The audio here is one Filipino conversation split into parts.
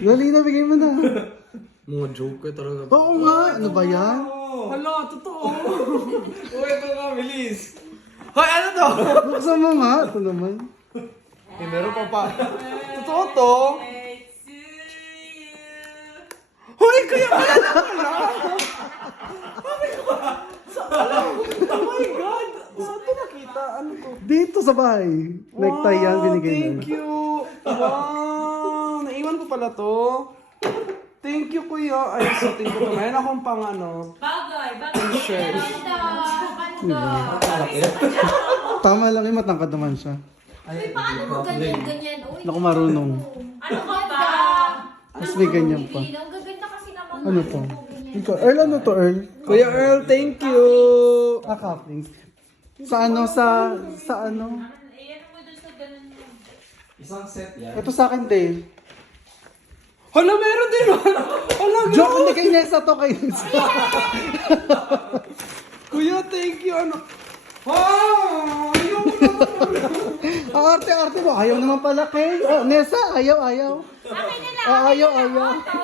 Dali na, bigay mo na. Mga joke ka talaga. Oo nga, ano ba yan? Hala, totoo. Uy, ito nga, bilis. Hoy, ano to? Buksan mo nga, ito naman. Eh, meron pa pa. Totoo to. Hoy, kaya pala na pala. Oh my God. Saan to nakita? Ano to? Dito sa bahay. Necktie yan, binigay na. Thank you. Wow, naiwan ko pala to. Thank you, kuya. Ay, sutin ko to. Mayroon akong pang ano. Bagay. T-shirt. Ganda. Tama lang, matangkad naman siya. Uy, paano mo ganyan? Uy, Naku, marunong. ano ka ba? Mas may ganyan pa. Ang gaganda kasi naman. Ano to? Ikaw, Earl, ano to, Earl? Kuya Earl, thank you. Cufflinks. Sa ano, sa ano? Ayan mo dun sa ganun mo. Isang set yan. Ito sa akin, Dale. Hala, meron din. Hala, Joke, hindi kay Nessa to, kay Nessa. Kuya, thank you. Ano? Wow! Ayaw mo na. Ang arte-arte mo, ayaw naman pala, kay. Oh, Nessa, ayaw. Akin na lang. Oh, ayaw.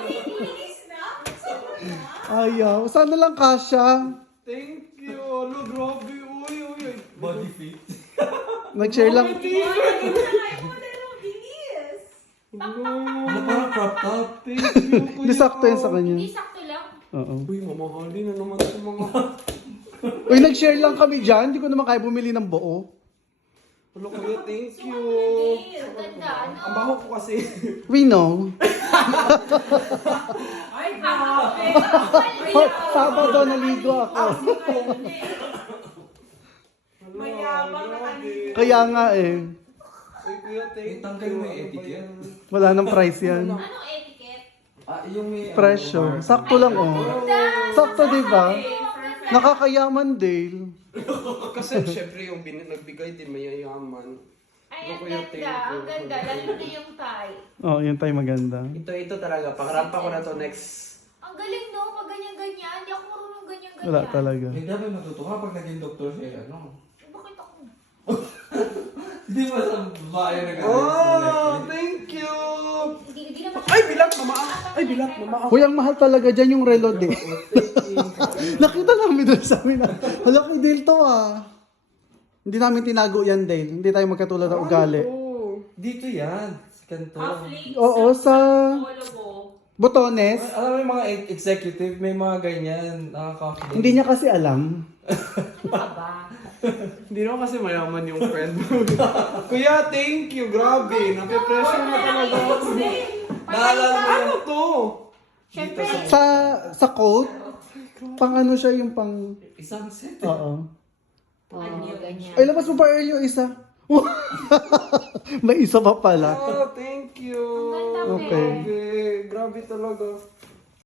Linis na. Ayaw. Sana lang kasha. Thank you. Alo, grabe. Uy. Body fit. Nag-share lang. Ano parang crop top? Thank you, kuya. Hindi sakto yan sa kanya. Hindi sakto lang. Oo. Uy, mamahalin na naman sa mga... Uy, nag-share lang kami dyan. Hindi ko naman kaya bumili ng buo. Alo, kuya, thank you. Ang ganda. Ano? Ang baho ko kasi. We know. Ay, grabe. Oh, Sabado naligo ako. Mayabang na kanina. Kaya nga eh. Uy, kuya, thank you. Tanggal mo yung etiquette. Wala nang price yan. Anong etiquette? Yung may... Presyo. Sakto lang oh. Sakto, di ba? Nakakayaman, Dale. Kasi syempre yung nagbigay din mayayaman. Ay, ang Kuya, thank ganda. you. Ang ganda. Lalo na yung tie. Oh, yun tayo maganda. Ito talaga. Pangarampa ko na to next. Ang galing no, pag ganyan-ganyan. Hindi ako marunong ganyan-ganyan. Wala talaga. Hindi dapat matutuwa pag naging doktor siya. Ano? Eh, bakit ako? Hindi mo sa babae na Oh, thank you! Hindi naman. Ay, bilat, mama! Ay, bilat, mama! Kuya, ang mahal talaga dyan yung relod eh. Nakita namin doon sa amin. Hala, kay Dale to ah. Hindi namin tinago yan, Dale. Hindi tayo magkatulad ng ugali. Oh. Dito yan. Sa kanto. Half-link. Oo, sa Logo. botones. Alam mo yung mga executive, may mga ganyan. Nakaka-confident. Hindi niya kasi alam. Aba. Hindi naman kasi mayaman yung friend mo. Kuya, thank you. Grabe. Nape-pressure na talaga ako. Naalala mo Ano to? Siyempre. Sa coat, pang ano siya yung pang... isang set. Oo. Ano yung ganyan? Ay, labas mo pa early yung isa. May isa pa pala. Oh, thank you. Ang ganda, Okay. Grabe. Grabe talaga.